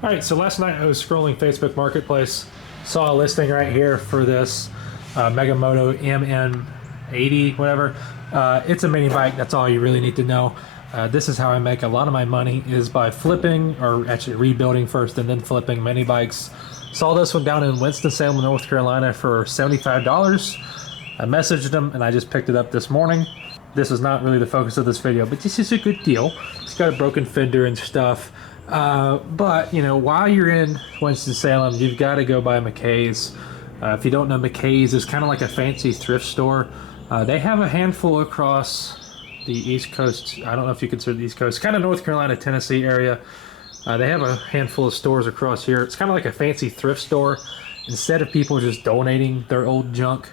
All right, so last night I was scrolling Facebook Marketplace, saw a listing right here for this Megamoto MN80, whatever. It's a mini bike. That's all you really need to know. This is how I make a lot of my money, is by flipping, or actually rebuilding first and then flipping mini bikes. Saw this one down in Winston-Salem, North Carolina for $75. I messaged them and I just picked it up this morning. This is not really the focus of this video, but this is a good deal. It's got a broken fender and stuff. But, you know, while you're in Winston-Salem, you've got to go by Mkays. If you don't know, Mkays is kind of like a fancy thrift store. They have a handful across the East Coast. I don't know if you consider the East Coast. Kind of North Carolina, Tennessee area. They have a handful of stores across here. It's kind of like a fancy thrift store. Instead of people just donating their old junk,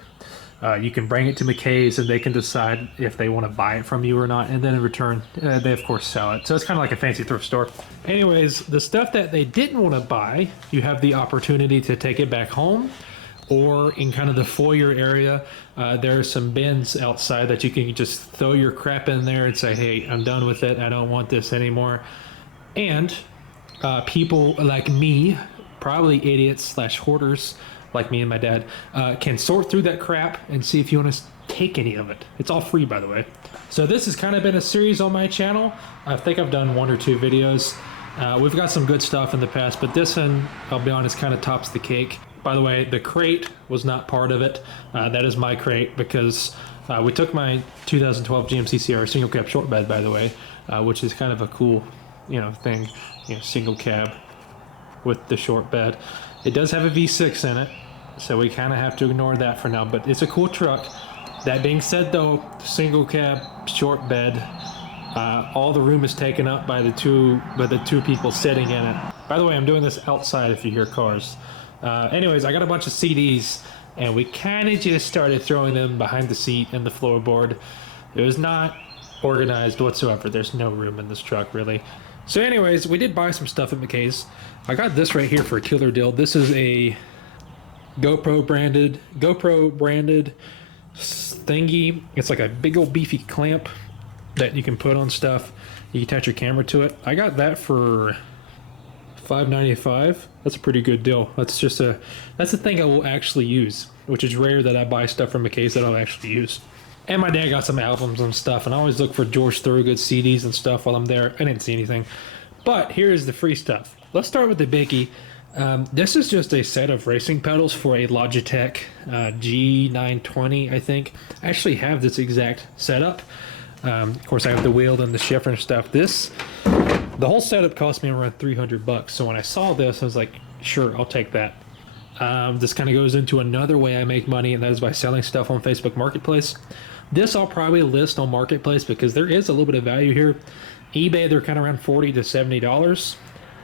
you can bring it to Mkays and they can decide if they want to buy it from you or not, and then in return they of course sell it. So it's kind of like a fancy thrift store. Anyways, the stuff that they didn't want to buy, you have the opportunity to take it back home, or in kind of the foyer area, there are some bins outside that you can just throw your crap in there and say, hey, I'm done with it, I don't want this anymore. And people like me, probably idiots slash hoarders like me and my dad, can sort through that crap and see if you want to take any of it. It's all free, by the way. So this has kind of been a series on my channel. I think I've done 1 or 2 videos. We've got some good stuff in the past, but this one, I'll be honest, kind of tops the cake. By the way, the crate was not part of it. That is my crate, because we took my 2012 GMC Sierra single cab short bed, by the way, which is kind of a cool, thing, single cab with the short bed. It does have a V6 in it, so we kind of have to ignore that for now, but it's a cool truck. That being said, though, single cab short bed, all the room is taken up by the two people sitting in it. By the way, I'm doing this outside if you hear cars. Anyways, I got a bunch of CDs, and we kind of just started throwing them behind the seat and the floorboard. It was not organized whatsoever. There's no room in this truck, really. So anyways, we did buy some stuff at Mkays. I got this right here for a killer deal. This is a GoPro branded thingy. It's like a big old beefy clamp that you can put on stuff. You can attach your camera to it. I got that for $5.95. That's a pretty good deal. That's a thing I will actually use, which is rare that I buy stuff from Mkays that I'll actually use. And my dad got some albums and stuff, and I always look for George Thorogood CDs and stuff while I'm there. I didn't see anything. But here's the free stuff. Let's start with the biggie. This is just a set of racing pedals for a Logitech G920, I think. I actually have this exact setup. Of course, I have the wheel and the shifter and stuff. The whole setup cost me around $300. So when I saw this, I was like, sure, I'll take that. This kind of goes into another way I make money, and that is by selling stuff on Facebook Marketplace. This I'll probably list on Marketplace because there is a little bit of value here. eBay, they're kind of around $40 to $70.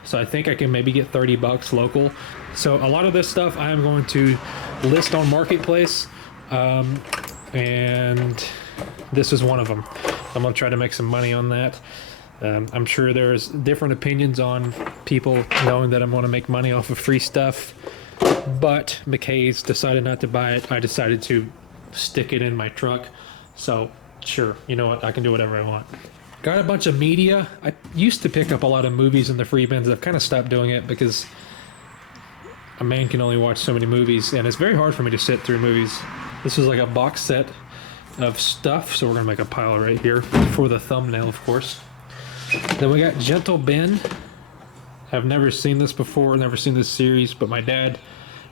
So I think I can maybe get $30 local. So a lot of this stuff I am going to list on Marketplace. And this is one of them. I'm going to try to make some money on that. I'm sure there's different opinions on people knowing that I'm going to make money off of free stuff. But Mkays decided not to buy it. I decided to stick it in my truck. So sure, you know what? I can do whatever I want. Got a bunch of media. I used to pick up a lot of movies in the free bins. I've kind of stopped doing it because a man can only watch so many movies, and it's very hard for me to sit through movies. This is like a box set of stuff, so we're gonna make a pile right here for the thumbnail, of course. Then we got Gentle Ben. I've never seen this before, never seen this series, but my dad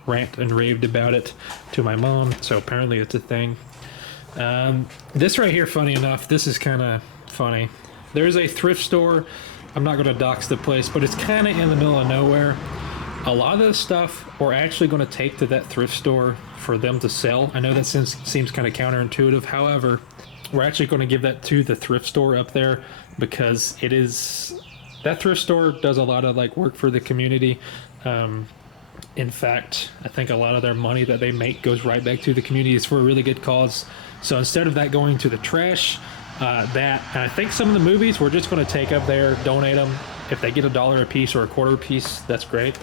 ranted and raved about it to my mom, so apparently it's a thing. This right here, funny enough, this is kind of funny. There's a thrift store. I'm not going to dox the place, but it's kind of in the middle of nowhere. A lot of this stuff we're actually going to take to that thrift store for them to sell. I know that seems kind of counterintuitive. However, we're actually going to give that to the thrift store up there because that thrift store does a lot of work for the community. In fact, I think a lot of their money that they make goes right back to the community. It's for a really good cause. So instead of that going to the trash, and I think some of the movies we're just going to take up there, donate them. If they get $1 a piece or $0.25 a piece, that's great.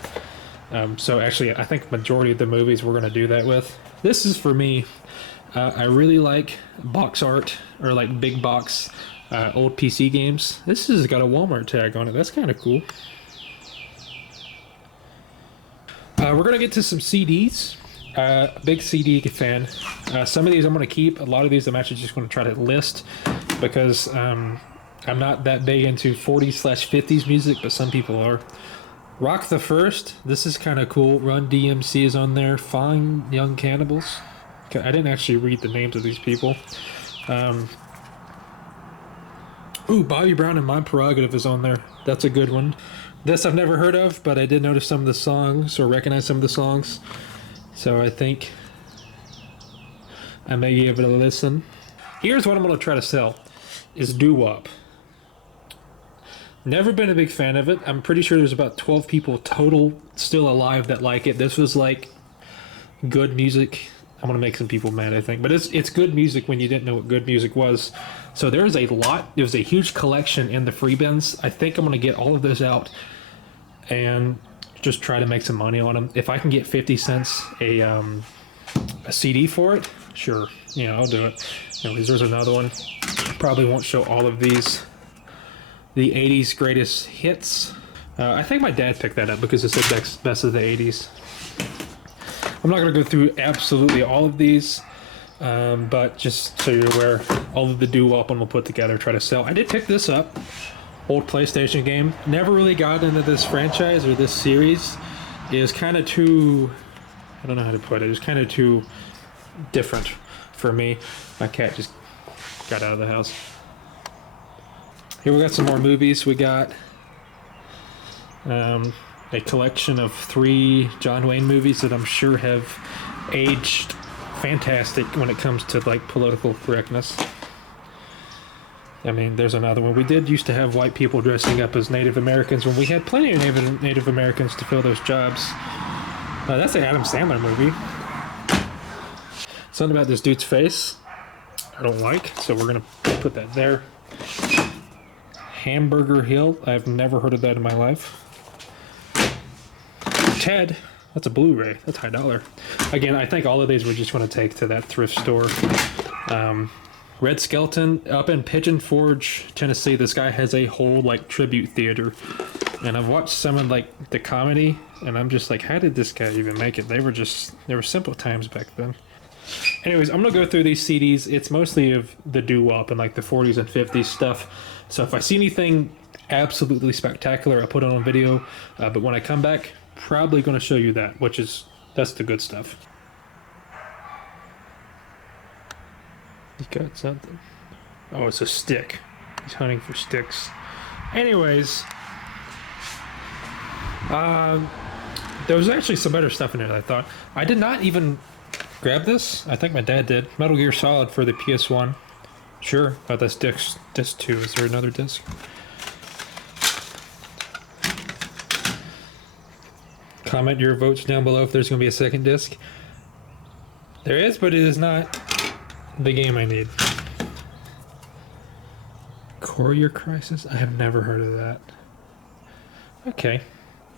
So actually, I think majority of the movies we're going to do that with. This is for me. I really like box art, or big box old PC games. This has got a Walmart tag on it. That's kind of cool. We're gonna get to some CDs. Big CD fan. Some of these I'm gonna keep. A lot of these I'm actually just gonna try to list because I'm not that big into 40s/50s music, but some people are. Rock the First. This is kind of cool. Run DMC is on there. Fine Young Cannibals. Okay, I didn't actually read the names of these people. Ooh, Bobby Brown and My Prerogative is on there. That's a good one. This I've never heard of, but I did notice some of the songs or recognize some of the songs. So I think I may give it a listen. Here's what I'm going to try to sell is doo-wop. Never been a big fan of it. I'm pretty sure there's about 12 people total still alive that like it. This was like good music. I'm gonna make some people mad, I think, but it's good music when you didn't know what good music was. So there's a lot. There's a huge collection in the free bins. I think I'm gonna get all of those out and just try to make some money on them. If I can get 50 cents a CD for it, sure, yeah, I'll do it. Anyways, there's another one. Probably won't show all of these. The 80s greatest hits. I think my dad picked that up because it said best of the 80s. I'm not going to go through absolutely all of these, but just so you're aware, all of the doo-wop we'll put together, try to sell. I did pick this up, old PlayStation game. Never really got into this franchise or this series. It was kind of too, I don't know how to put it, it was kind of too different for me. My cat just got out of the house. Here we got some more movies. We got a collection of 3 John Wayne movies that I'm sure have aged fantastic when it comes to like political correctness. I mean, there's another one. We did used to have white people dressing up as Native Americans when we had plenty of Native Americans to fill those jobs. That's an Adam Sandler movie. Something about this dude's face I don't like, so we're gonna put that there. Hamburger Hill. I've never heard of that in my life. Ted. That's a Blu-ray. That's high dollar. Again, I think all of these we're just going to take to that thrift store. Red Skelton up in Pigeon Forge, Tennessee. This guy has a whole like tribute theater, and I've watched some of like the comedy, and I'm just like, how did this guy even make it? They were simple times back then. Anyways, I'm gonna go through these CDs. It's mostly of the doo-wop and like the 40s and 50s stuff. So if I see anything absolutely spectacular, I'll put it on video. But when I come back, probably going to show you that, that's the good stuff. He got something. Oh, it's a stick. He's hunting for sticks. Anyways, there was actually some better stuff in there, I thought. I did not even grab this. I think my dad did. Metal Gear Solid for the PS1. Sure, but that's disc 2. Is there another disc? Comment your votes down below if there's going to be a second disc. There is, but it is not the game I need. Courier Crisis? I have never heard of that. Okay.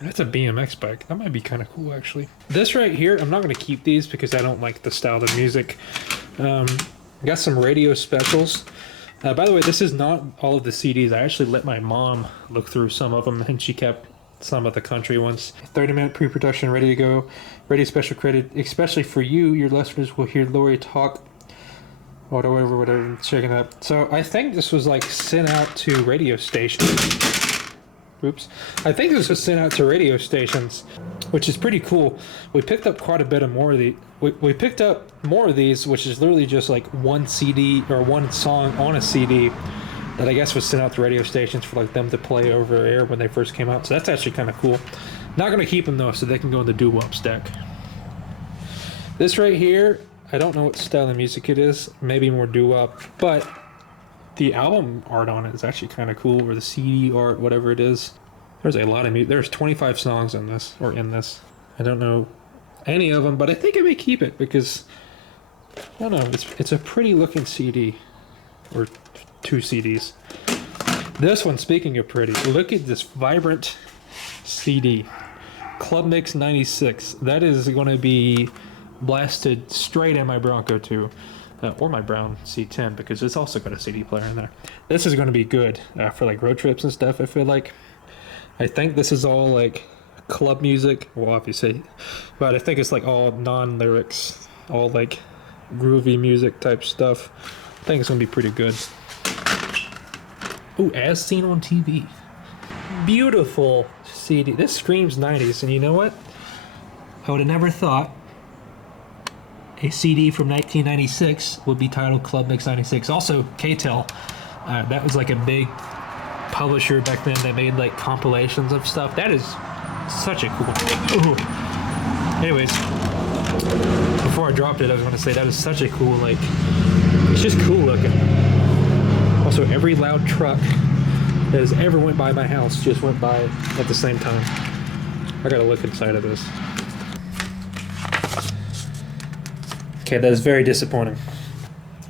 That's a BMX bike. That might be kind of cool, actually. This right here, I'm not going to keep these because I don't like the style of music. Got some radio specials. By the way, this is not all of the CDs. I actually let my mom look through some of them, and she kept some of the country ones. 30-minute pre-production, ready to go. Radio special credit, especially for you. Your listeners will hear Lori talk. Whatever, checking out. So I think this was like sent out to radio stations. Oops. I think this was sent out to radio stations, which is pretty cool. We picked up quite a bit of more of the. We picked up more of these, which is literally just like one CD or one song on a CD that I guess was sent out to radio stations for like them to play over air when they first came out. So that's actually kind of cool. Not going to keep them though, so they can go in the doo-wop stack. This right here, I don't know what style of music it is. Maybe more doo-wop, but the album art on it is actually kind of cool, or the CD art, whatever it is. There's a lot of music. There's 25 songs on this, or in this. I don't know any of them, but I think I may keep it because I don't know. It's a pretty looking CD, or 2 CDs. This one, speaking of pretty, look at this vibrant CD, Club Mix 96. That is going to be blasted straight in my Bronco 2. Or my brown C10, because it's also got a CD player in there. This is going to be good for like road trips and stuff, I feel like. I think this is all like club music. Well, obviously, but I think it's like all non-lyrics, all like groovy music type stuff. I think it's gonna be pretty good. Ooh, as seen on TV. Beautiful CD. This screams 90s, and you know what? I would have never thought a CD from 1996 would be titled Club Mix 96. Also, K-Tel. That was like a big publisher back then that made like compilations of stuff. That is such a cool. Ooh. Anyways, before I dropped it, I was going to say that is such a cool, like, it's just cool looking. Also, every loud truck that has ever went by my house just went by at the same time. I gotta look inside of this. Okay, that is very disappointing.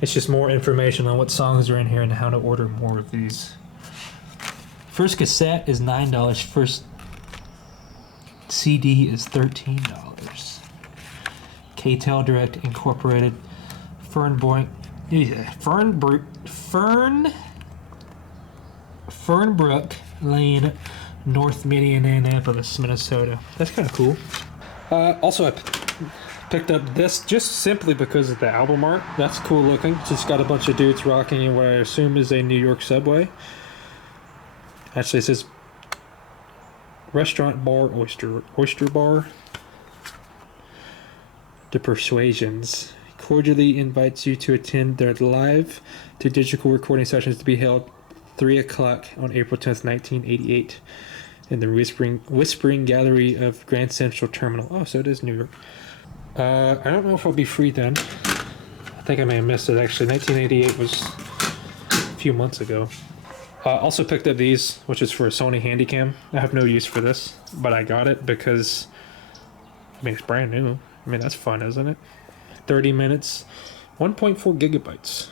It's just more information on what songs are in here and how to order more of these. First cassette is $9. First CD is $13. K-Tel Direct Incorporated. Fernbrook Lane, North Minneapolis, Minnesota. That's kind of cool. Also, I picked up this just simply because of the album art. That's cool looking. Just got a bunch of dudes rocking in what I assume is a New York subway. Actually, it says Restaurant Bar Oyster Bar. The Persuasions cordially invites you to attend their live to digital recording sessions to be held 3 o'clock on April 10th, 1988 in the Whispering Gallery of Grand Central Terminal. Oh, so it is New York. I don't know if I'll be free then. I think I may have missed it, actually. 1988 was a few months ago. Also picked up these, which is for a Sony Handycam. I have no use for this, but I got it because, I mean, it's brand new. I mean, that's fun, isn't it? 30 minutes, 1.4 gigabytes.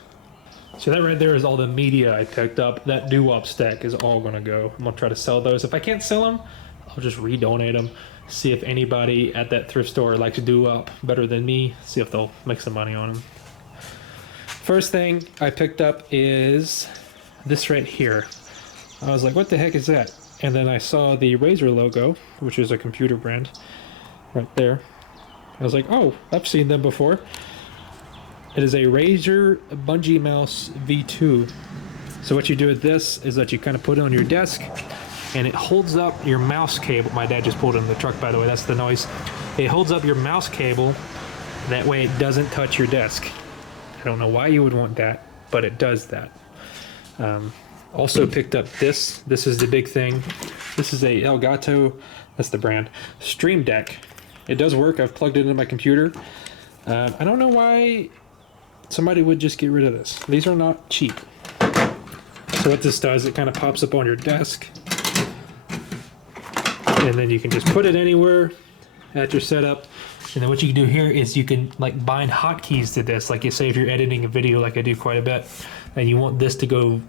So that right there is all the media I picked up. That doo-wop stack is all gonna go. I'm gonna try to sell those. If I can't sell them, I'll just redonate them. See if anybody at that thrift store likes doo-wop better than me. See if they'll make some money on them. First thing I picked up is this right here. I was like, what the heck is that? And then I saw the Razer logo, which is a computer brand, right there. I was like, oh, I've seen them before. It is a Razer Bungee Mouse V2. So what you do with this is that you kind of put it on your desk, and it holds up your mouse cable. My dad just pulled it in the truck, by the way. That's the noise. It holds up your mouse cable. That way it doesn't touch your desk. I don't know why you would want that, but it does that. Also picked up this. This is the big thing. This is a Elgato, that's the brand, Stream Deck. It does work. I've plugged it into my computer. I don't know why somebody would just get rid of this. These are not cheap. So what this does, it kind of pops up on your desk. And then you can just put it anywhere at your setup. And then what you can do here is you can like bind hotkeys to this. Like you say if you're editing a video like I do quite a bit, and you want this to go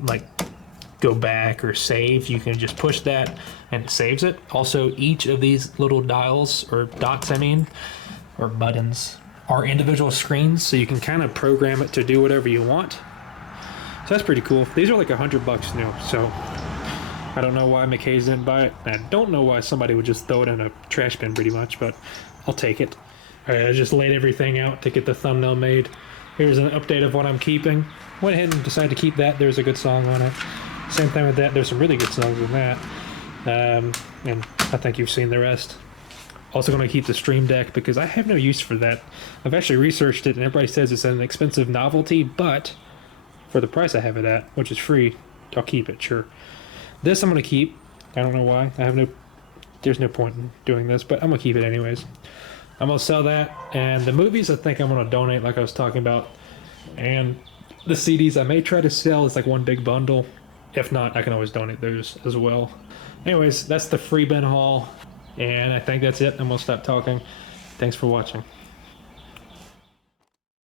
back or save, you can just push that and it saves it. Also, each of these little dials, or dots I mean, or buttons, are individual screens, so you can kind of program it to do whatever you want. So that's pretty cool. These are like $100 new, so I don't know why Mkays didn't buy it. I don't know why somebody would just throw it in a trash bin pretty much, but I'll take it. Alright, I just laid everything out to get the thumbnail made. Here's an update of what I'm keeping. Went ahead and decided to keep that. There's a good song on it. Same thing with that. There's some really good songs in that. And I think you've seen the rest. Also going to keep the Stream Deck because I have no use for that. I've actually researched it and everybody says it's an expensive novelty, but for the price I have it at, which is free, I'll keep it, sure. This I'm going to keep. I don't know why. There's no point in doing this, but I'm going to keep it anyways. I'm going to sell that, and the movies I think I'm going to donate like I was talking about, and the CDs I may try to sell as like one big bundle. If not, I can always donate those as well. Anyways, that's the free bin haul, and I think that's it. I'm going to stop talking. Thanks for watching.